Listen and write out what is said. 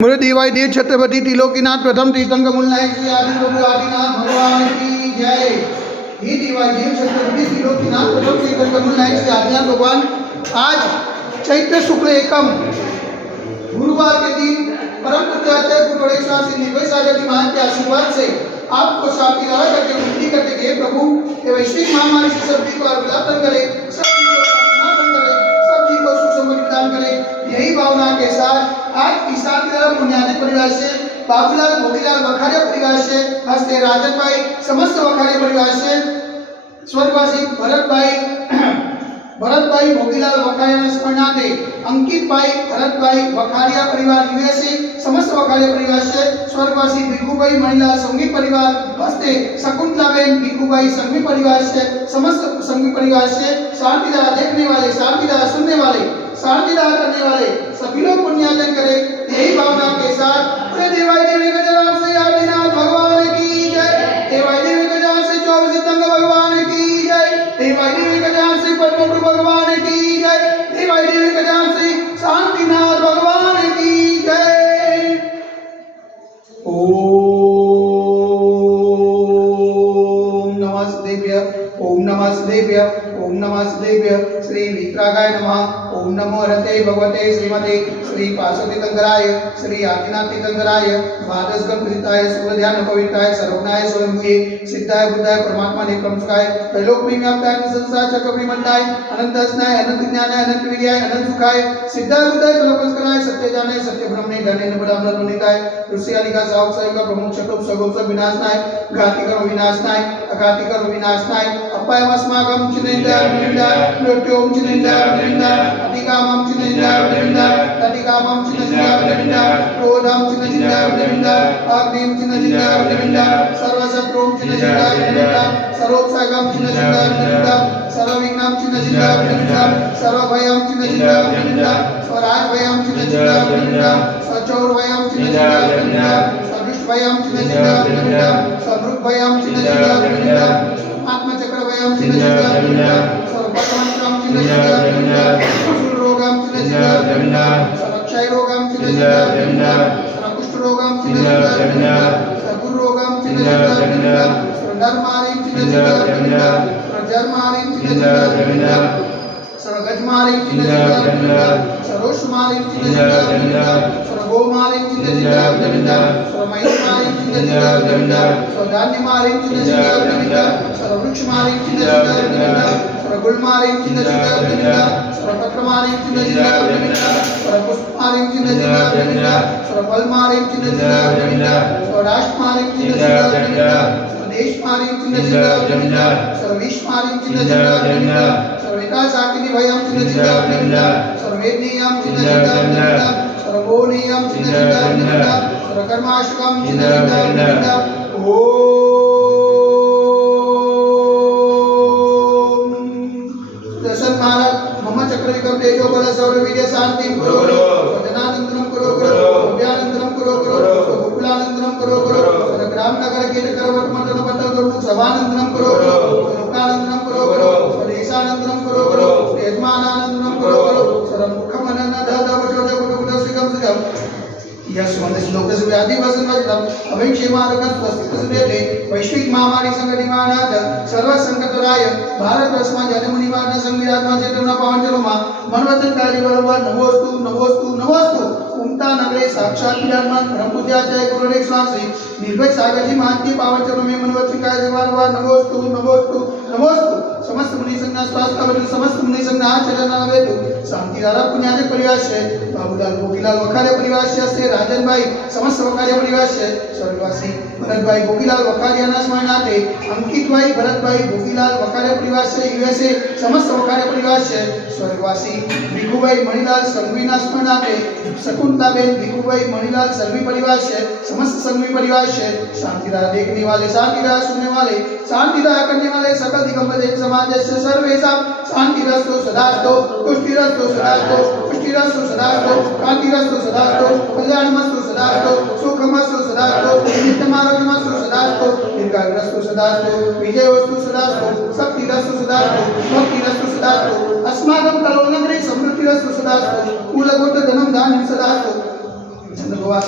मुरे देवाय देव छत्रपति त्रिलोकीनाथ प्रथम तीर्थंकर मूलनायक श्री आदि प्रभु आदिनाथ भगवान की जय। हे देवाय देव छत्रपति त्रिलोकीनाथ प्रथम तीर्थंकर मूलनायक श्री आदिनाथ भगवान, आज चैत्र शुक्ल एकम गुरुवार के दिन परम पूज्याचार्य गुरुवरेश्वर श्री निर्भय सागर जी महाराज के आशीर्वाद से आपको शांति द्वारा करके मुक्ति करते गए प्रभु ये वैश्विक महामारी से सभी को अवलापन करे, सभी को समाधान करे, सभी को सुख समृद्धि प्रदान करे। यही भावना के साथ आज ईशान पुण्यादिक परिवार से बाबूलाल भोगीलाल वखारिया परिवार से हस्ते राजन भाई समस्त वखारिया परिवार से स्वर्गवासी भरत भाई भोगीलाल वखारिया स्मरणार्थे अंकित भाई भरत भाई वखारिया परिवार यूएसए समस्त वखारिया परिवार से स्वर्गवासी भिखू भाई मणिलाल संघी परिवार हस्ते शकुंतलाबेन भिखू भाई संघी परिवार से समस्त संघी परिवार से शांतिदार देखने वाले, शांतिदार सुनने वाले, शांतिदार करने वाले सभी लोग पुण्यार्जन करें। यही भावना के साथ देवाय देवी गजानन से आदिनाथ भगवान की जय, देवाय देवी गजानन से 24 सितंबर भगवान की जय, देवाय देवी गजानन से पद्मपुर भगवान की जय, देवाय देवी गजानन से शांतिनाथ भगवान की जय। ओम नमः शिवाय, ओम नमः शिवाय। श्री वित्रागाय नमः। ओम नमो हरते भगवते श्रीमते श्री पार्वती तंगराय श्री आदिनाथ तीर्थंकराय द्वादश गंभीरताय सूर्यध्यान पवित्राय सर्वज्ञाय स्वयंभुवे सिद्धाय बुद्धाय परमात्मा ने प्रमुखाय त्रैलोक में व्याप्ताय संसार चक्र मंडाय अनंत स्नाय अनंत ज्ञानाय अनंत विद्याय अनंत सुखाय सिद्धाय बुद्धाय कल्पस्कराय सत्य जानाय सत्य ब्रह्म ने धने ने बड़ा अमृतनिताय ऋषि आदि का सावक सही का प्रमुख चक्र सगोप सब विनाशनाय घाती करो विनाशनाय अघाती करो विनाशनाय अपायम अस्माकं चिन्तिताय मृत्युम चिन्तिताय अधिकामं चिन्तिताय अधिकामं चिन्तिताय क्रोधं चिन्तिताय अग्निं चिन्तिताय सर्वशत्रुं चिन्तिताय सर्वोत्साहं चिन्तिताय सर्वविघ्नं चिन्तिताय सर्वभयं चिन्तिताय स्वराजभयं चिन्तिताय स्वचौरभयं चिन्तिताय स्वदुष्टभयं चिन्तिताय स्वमृगभयं चिन्तिताय आत्मचक्रभयं चिन्तिताय सर्वपत्रं चिन्तिताय रोगं चिन्तिताय क्षयरोगं चिन्तिताय कुष्ठरोगं चिन्तिताय गुरुरोगं चिन्तिताय नरमारिं चिन्तिताय जर्मारिं चिन्तिताय सर्वगजमारिं चिन्तिताय सरोषमारिं चिन्तिताय सर्वगोमारिं चिन्तिताय सर्वमहिमारिं चिन्तिताय सर्वधान्यमारिं चिन्तिताय सर्ववृक्षमारिं चिन्तिताय सर्वगुलमारिं चिन्तिताय सर्वपत्रमारिं चिन्तिताय सर्वपुष्पमारिं चिन्तिताय सर्वफलमारिं चिन्तिताय सर्वराष्ट्रमारिं चिन्तिताय देशमारिं चिन्तिताय सर्वविश्वमारिं चिन्तिताय सर्वविकासाकिनी भयं चिन्तिताय सर्ववेदनीयं चिन्तिताय सर्वगोनीयं चिन्तिताय सर्वकर्माशकं चिन्तिताय। दशरथ महाराज मम चक्रविक्रम तेजो बल सौर वीर्य शांति कुरु सजनानंदनम कुरु अभ्यानंदनम कुरु गोकुलानंदनम कुरु ग्राम नगर के करवट मंडल मंडल गुरु सभानंदनम कुरु लोकानंदनम कुरु स्वदेशानंदनम कुरु यजमानानंदनम कुरु सर्वमुखमनन दद वचो गुरु सिगम सिगम यशवंत श्लोकस व्याधि वसनवज्रम अभिक्षेमारकं स्वस्तिकसुदेते वैश्विक महामारी संगतिमानाथ सर्व संकटराय भारत वर्षमा जनमुनिमाना संविराजमान चेतना पावन चलोमा मनवचन कार्य बरोबर नमोस्तु नमोस्तु नमोस्तु उमता नगरे साक्षात विराजमान परम पूज्याचार्य गुरुवरेश्वर श्री निर्भय सागर जी महाराज की पावन चरणों में मनवचन कार्य बरोबर नमोस्तु नमोस्तु नमोस्तु समस्त मुनि संघ स्वास्थ्य समस्त मुनि संघ चरण नवेदु शांति द्वारा पुण्यादिक परिवार से बाबूलाल भोगीलाल वखारिया परिवार से राजन भाई समस्त वखारिया परिवार से स्वर्गवासी भरत भाई भोगीलाल वखारिया स्मरणार्थे अंकित भाई भरत भाई भोगीलाल वखारिया परिवार से यूएसए समस्त वखारिया परिवार से स्वर्गवासी भिखू भाई मणिलाल संघवी स्मरणार्थे शकुंतलाबेन भिखू भाई मणिलाल संघवी परिवार से समस्त संघवी परिवार से शांतिदार देखने वाले, शांतिदार सुनने वाले, शांतिदार करने वाले सकल दिगंबर एक समाज से सर्वेशा शांतिरस्तु सदास्तु पुष्टिरस्तु सदास्तु पुष्टिरस्तु सदास्तु कांतिरस्तु सदास्तु कल्याणमस्तु सदास्तु सुखमस्तु सदास्तु नित्यमारोग्यमस्तु सदास्तु दीर्घायुरस्तु सदास्तु विजयोस्तु सदास्तु शक्तिरस्तु सदास्तु भक्तिरस्तु सदास्तु अस्माकं कलोनगरे समृद्धिरस्तु सदास्तु कुलगोत्र धनं धान्यं सदास्तु चंद्रगोवा